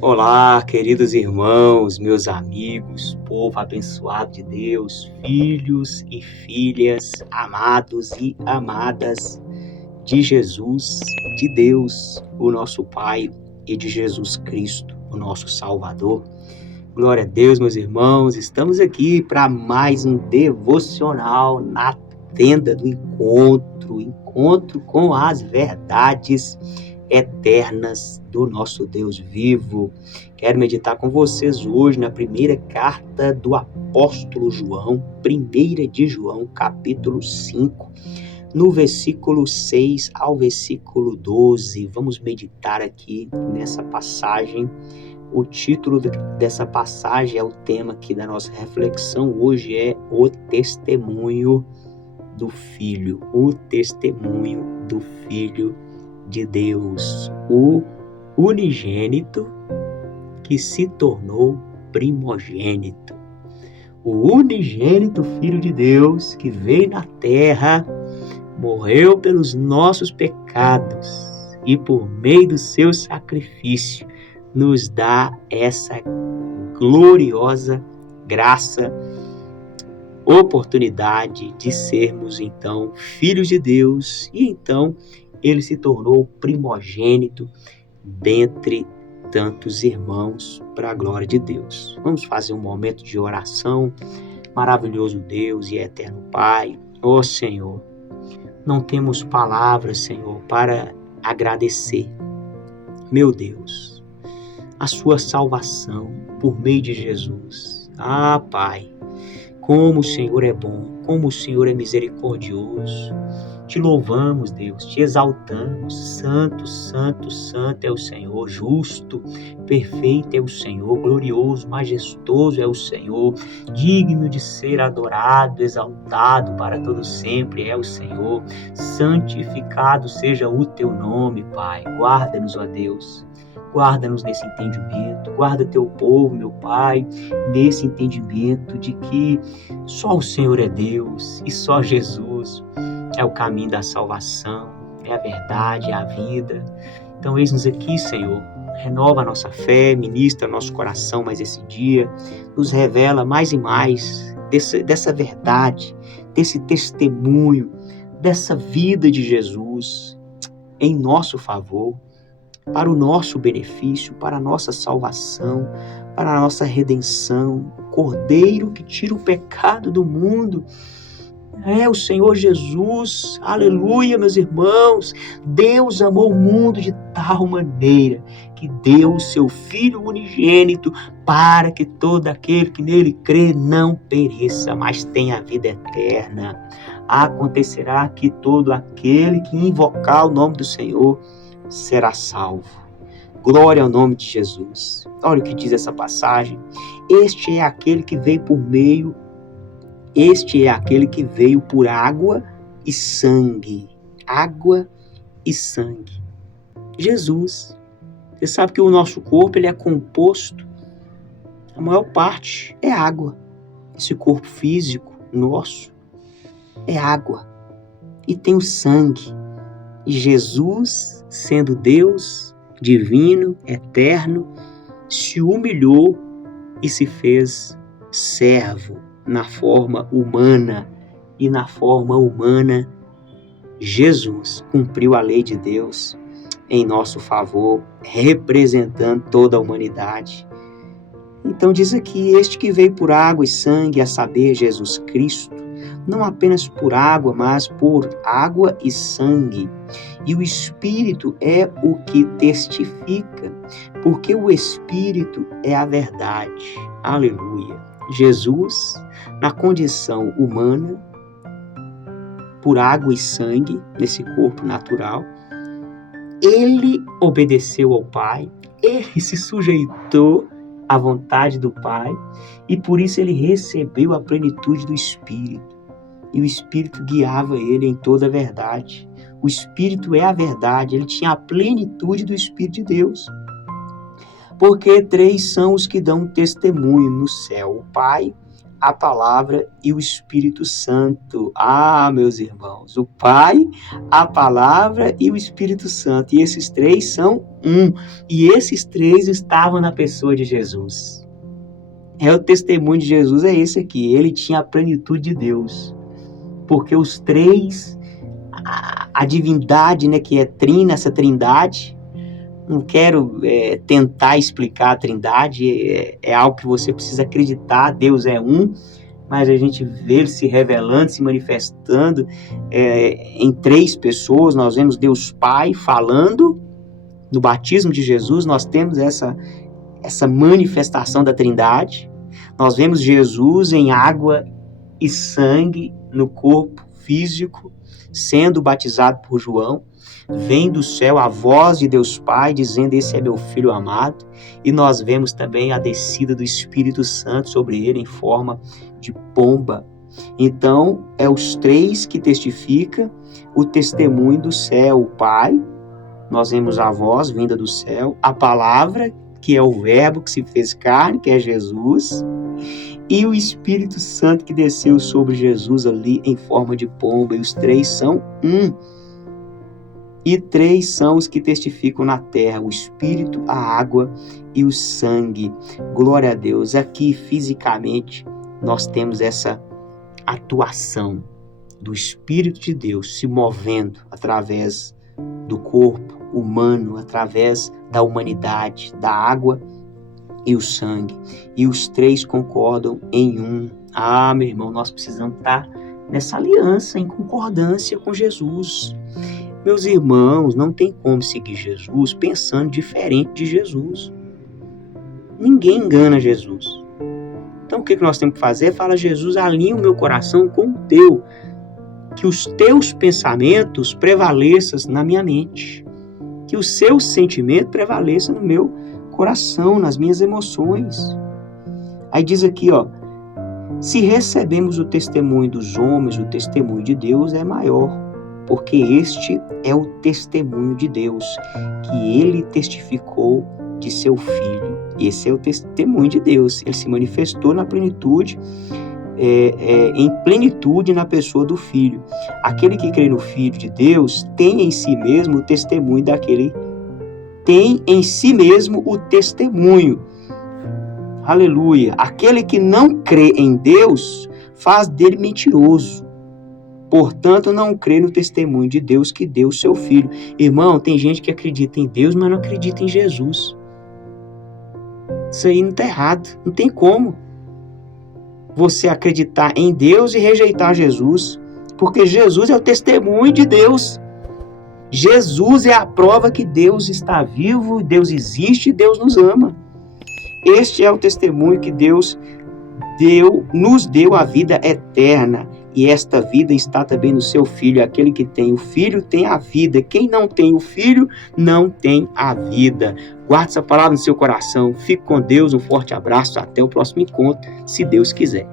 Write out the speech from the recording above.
Olá, queridos irmãos, meus amigos, povo abençoado de Deus, filhos e filhas, amados e amadas de Jesus, de Deus, o nosso Pai, e de Jesus Cristo, o nosso Salvador. Glória a Deus, meus irmãos, estamos aqui para mais um devocional na tenda do encontro com as verdades eternas do nosso Deus vivo. Quero meditar com vocês hoje na primeira carta do apóstolo João, 1 de João, capítulo 5, no versículo 6 ao versículo 12. Vamos meditar aqui nessa passagem. O título dessa passagem é o tema aqui da nossa reflexão hoje, é o testemunho do Filho, o testemunho do Filho de Deus, o unigênito que se tornou primogênito. O unigênito Filho de Deus que veio na terra, morreu pelos nossos pecados e por meio do seu sacrifício nos dá essa gloriosa graça, oportunidade de sermos então filhos de Deus, e então ele se tornou primogênito dentre tantos irmãos para a glória de Deus. Vamos fazer um momento de oração. Maravilhoso Deus e eterno Pai, ó Senhor, não temos palavras, Senhor, para agradecer, meu Deus, a sua salvação por meio de Jesus. Ah, Pai, como o Senhor é bom, como o Senhor é misericordioso. Te louvamos, Deus, te exaltamos. Santo, santo, santo é o Senhor, justo, perfeito é o Senhor, glorioso, majestoso é o Senhor, digno de ser adorado, exaltado para todo sempre é o Senhor. Santificado seja o teu nome, Pai. Guarda-nos, ó Deus. Guarda-nos nesse entendimento, guarda teu povo, meu Pai, nesse entendimento de que só o Senhor é Deus e só Jesus é o caminho da salvação, é a verdade, é a vida. Então eis-nos aqui, Senhor, renova a nossa fé, ministra nosso coração mais esse dia, nos revela mais e mais dessa verdade, desse testemunho, dessa vida de Jesus em nosso favor, para o nosso benefício, para a nossa salvação, para a nossa redenção. Cordeiro que tira o pecado do mundo é o Senhor Jesus. Aleluia, meus irmãos. Deus amou o mundo de tal maneira que deu o seu Filho unigênito para que todo aquele que nele crê não pereça, mas tenha a vida eterna. Acontecerá que todo aquele que invocar o nome do Senhor será salvo. Glória ao nome de Jesus. Olha o que diz essa passagem. Este é aquele que veio por água e sangue. Água e sangue. Jesus. Você sabe que o nosso corpo ele é composto, a maior parte é água. Esse corpo físico nosso é água. E tem o sangue. E Jesus, sendo Deus, divino, eterno, se humilhou e se fez servo na forma humana. E na forma humana, Jesus cumpriu a lei de Deus em nosso favor, representando toda a humanidade. Então diz aqui, este que veio por água e sangue, a saber, Jesus Cristo, não apenas por água, mas por água e sangue. E o Espírito é o que testifica, porque o Espírito é a verdade. Aleluia. Jesus, na condição humana, por água e sangue, nesse corpo natural, ele obedeceu ao Pai, ele se sujeitou à vontade do Pai, e por isso ele recebeu a plenitude do Espírito. E o Espírito guiava ele em toda a verdade. O Espírito é a verdade, ele tinha a plenitude do Espírito de Deus. Porque três são os que dão testemunho no céu: o Pai, a Palavra e o Espírito Santo. Ah, meus irmãos, o Pai, a Palavra e o Espírito Santo. E esses três são um. E esses três estavam na pessoa de Jesus. O testemunho de Jesus é esse aqui. Ele tinha a plenitude de Deus. Porque os três, a divindade, né, que é trina, essa trindade, não quero tentar explicar a trindade, é algo que você precisa acreditar. Deus é um, mas a gente vê ele se revelando, se manifestando em três pessoas. Nós vemos Deus Pai falando. No batismo de Jesus, nós temos essa manifestação da trindade. Nós vemos Jesus em água e sangue no corpo físico, sendo batizado por João. Vem do céu a voz de Deus Pai dizendo: esse é meu filho amado. E nós vemos também a descida do Espírito Santo sobre ele em forma de pomba. Então, é os três que testificam o testemunho do céu. O Pai, nós vemos a voz vinda do céu, a palavra, que é o verbo que se fez carne, que é Jesus, e o Espírito Santo que desceu sobre Jesus ali em forma de pomba. E os três são um. E três são os que testificam na terra: o Espírito, a água e o sangue. Glória a Deus. Aqui, fisicamente, nós temos essa atuação do Espírito de Deus se movendo através do corpo humano, através da humanidade, da água e o sangue. E os três concordam em um. Ah, meu irmão, nós precisamos estar nessa aliança, em concordância com Jesus. Meus irmãos, não tem como seguir Jesus pensando diferente de Jesus. Ninguém engana Jesus. Então o que nós temos que fazer? Fala: Jesus, alinha o meu coração com o teu. Que os teus pensamentos prevaleçam na minha mente. Que o seu sentimento prevaleça no meu coração, nas minhas emoções. Aí diz aqui, se recebemos o testemunho dos homens, o testemunho de Deus é maior, porque este é o testemunho de Deus, que ele testificou de seu Filho. Esse é o testemunho de Deus. Ele se manifestou na plenitude, em plenitude na pessoa do Filho. Aquele que crê no Filho de Deus tem em si mesmo o testemunho daquele. Tem em si mesmo o testemunho. Aleluia. Aquele que não crê em Deus faz dele mentiroso. Portanto, não crê no testemunho de Deus que deu o seu Filho. Irmão, tem gente que acredita em Deus, mas não acredita em Jesus. Isso aí não está errado. Não tem como você acreditar em Deus e rejeitar Jesus. Porque Jesus é o testemunho de Deus. Jesus é a prova que Deus está vivo, Deus existe e Deus nos ama. Este é o testemunho que Deus nos deu a vida eterna. E esta vida está também no seu Filho. Aquele que tem o Filho tem a vida. Quem não tem o Filho não tem a vida. Guarde essa palavra no seu coração. Fique com Deus. Um forte abraço. Até o próximo encontro, se Deus quiser.